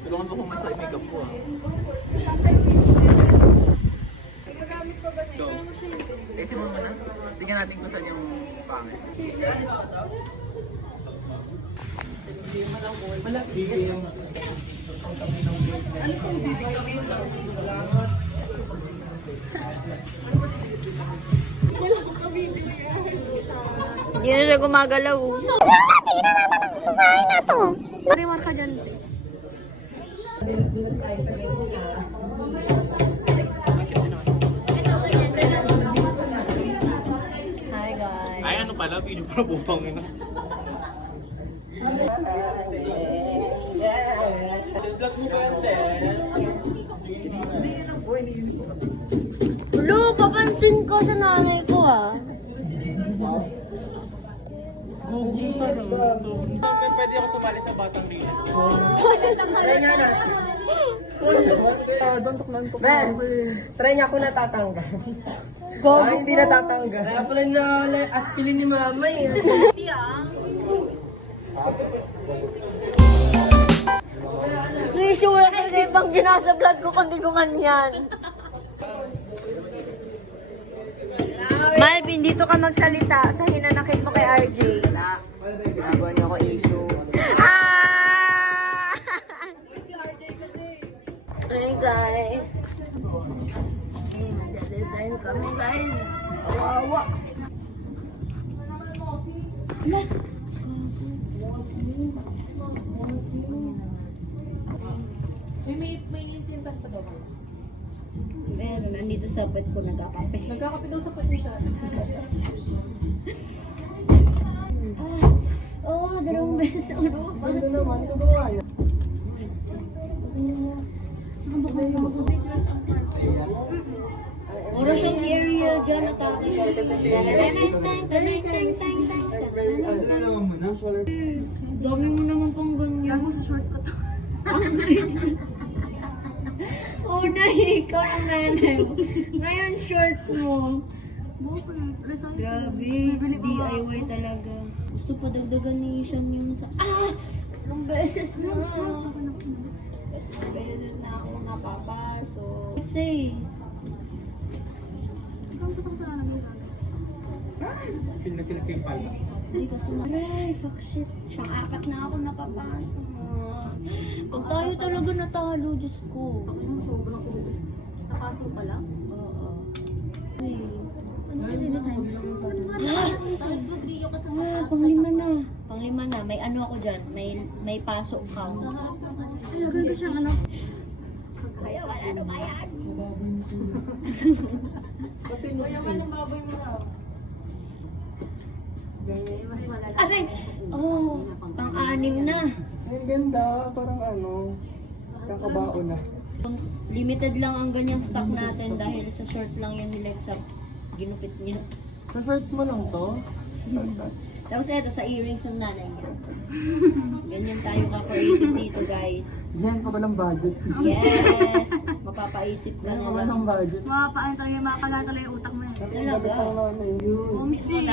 Tulungan ko kung mas ay makeup ko ah. Go. Kasi mo muna. Tingnan natin kung saan yung pangit. Hindi na siya gumagalaw. Tingnan naman ang babae na to. Pariwar ka dyan. Hi guys. Ay ano pala, video para butong ina. Lu, papansin ko sa nanay ko ah. Pwede ako sumali sa Batang Linas. Try niya ako natatanggal. Hindi natatanggal. Kaya pala na aspilin ni mama eh. Rishi, wala talaga ibang ginasa vlog ko kundi gumanyan. Malvin, dito ka magsalita sa hinanakit mo kay RJ. Ginagawa niyo ako issue. Ah! Hey guys. Design kami guys. Wawa. May sintas pa daw. Meron, nandito sa bed ko nagkakape. Nagkakape daw sa pati sa. Oh, dalawang beses ako nakapasok. Oras siyang si Ariel dyan atake. Dami mo naman pang ganyan. Sa short ko to. Oh, ikaw ang nanay mo. Ngayon, short mo. Grabe, DIY talaga. Gusto pa dagdagan ni Ishan yung sa... Ah! Ang beses na. Kaya na ako napapasok. Kasi... Feel na sila yung pala. Hindi kasi aray, fuck shit. Siyang apat na ako napapasok. Pag tayo talaga natalo, Diyos ko. Sobrang ulo. Nakaso pala. Oo. Uy. Ano ka nila tayo? Tapos mag-video ka sa Panglima na. Panglima na. May ano ako dyan. May pasok ka. Ay, ganda siyang ano. Kaya wala na ba yan? Mayaman ang baboy mo raw. Mas malala. Aray! Oh, pang-anim na. Ang ganda, parang ano, kakabaon na. Limited lang ang ganyang stock natin dahil sa short lang yan nila sa ginupit niya. Sa shorts mo lang to? Tapos eto sa earrings ng nanay niya. Ganyan tayo ka-creative dito guys. Yan pa walang budget. Yes! Mapapaisip ka Yan na pa lang. walang budget. Makapain talaga yung makakalala yung utak mo yan. Ang gabit ang nanay yun. Omsi.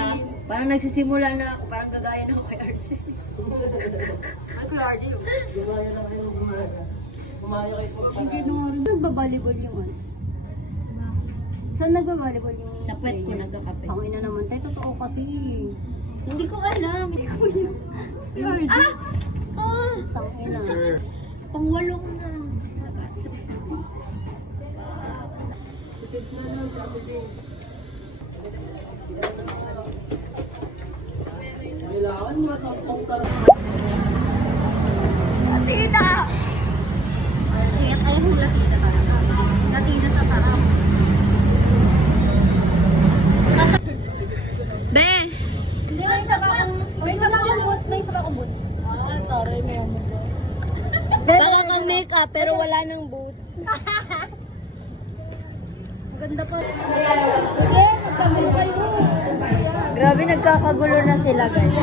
Parang nagsisimula na ako, parang gagaya na ako kay RJ. Ay, Kuya RJ. Gumaya lang kayo gumaga. Gumaya kayo po Ang ginawa. Nagbabalibol yung ano? Saan nagbabalibol yung... Sa puwet ko nagkakape. Ako ina naman tayo, totoo kasi. Hindi ko alam. Kuya RJ. Tangina. Sir. Pangwalo ko na. Kailangan mo sa pangkar. Latina! Shit, ayaw mo Latina talaga. Latina sa sarap. Be! May isa pa akong boots. May isa pa akong boots. Ah, sorry. May ano. Baka kang make-up pero wala nang boots. Ganda pa. Grabe, nagkakagulo na sila guys.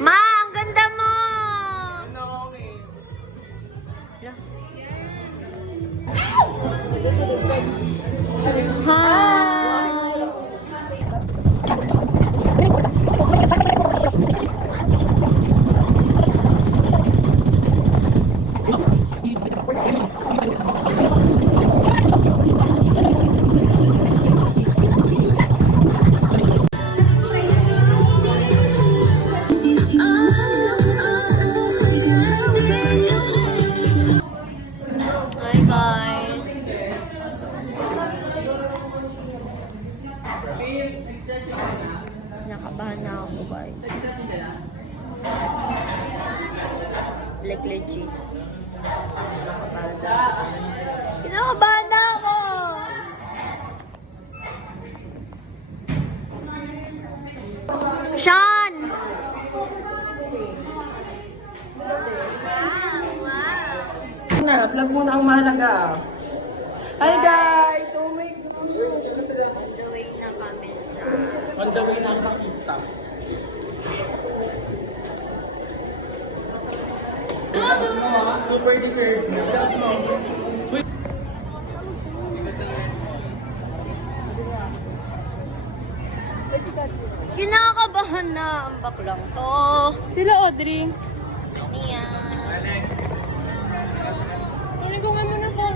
Ma, ang ganda mo! Hi! Like legit. Kinakabahan na ako! Sean! Na, vlog muna ang mahalaga. Hi guys! Oh my God! On the way na kami sa... On the way na ang pakista. Super dessert. That's mo. Kinakabahan na ang baklang to. Sila Audrey. Niya. Kunin ko nga muna po.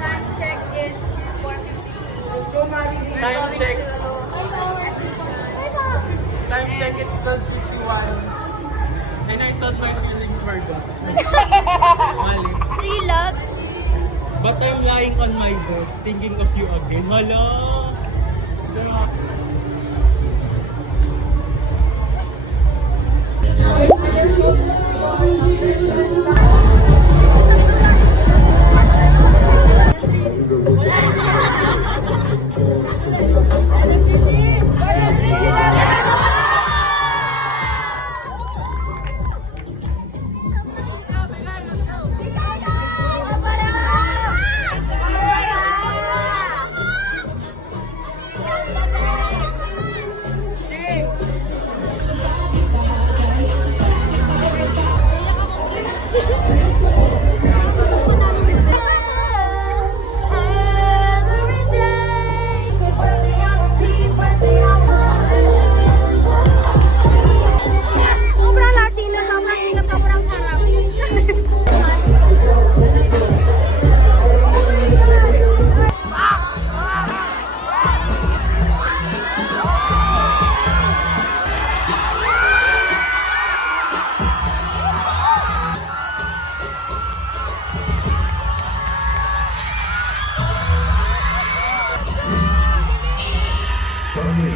Time check is 4:50. Time check. Time check, it's 12:51. And I thought my feelings were gone. Mali. 3 laps. But I'm lying on my bed, thinking of you again. Hala! Sobrang Latino, sobrang ingat, sobrang sarap. From me.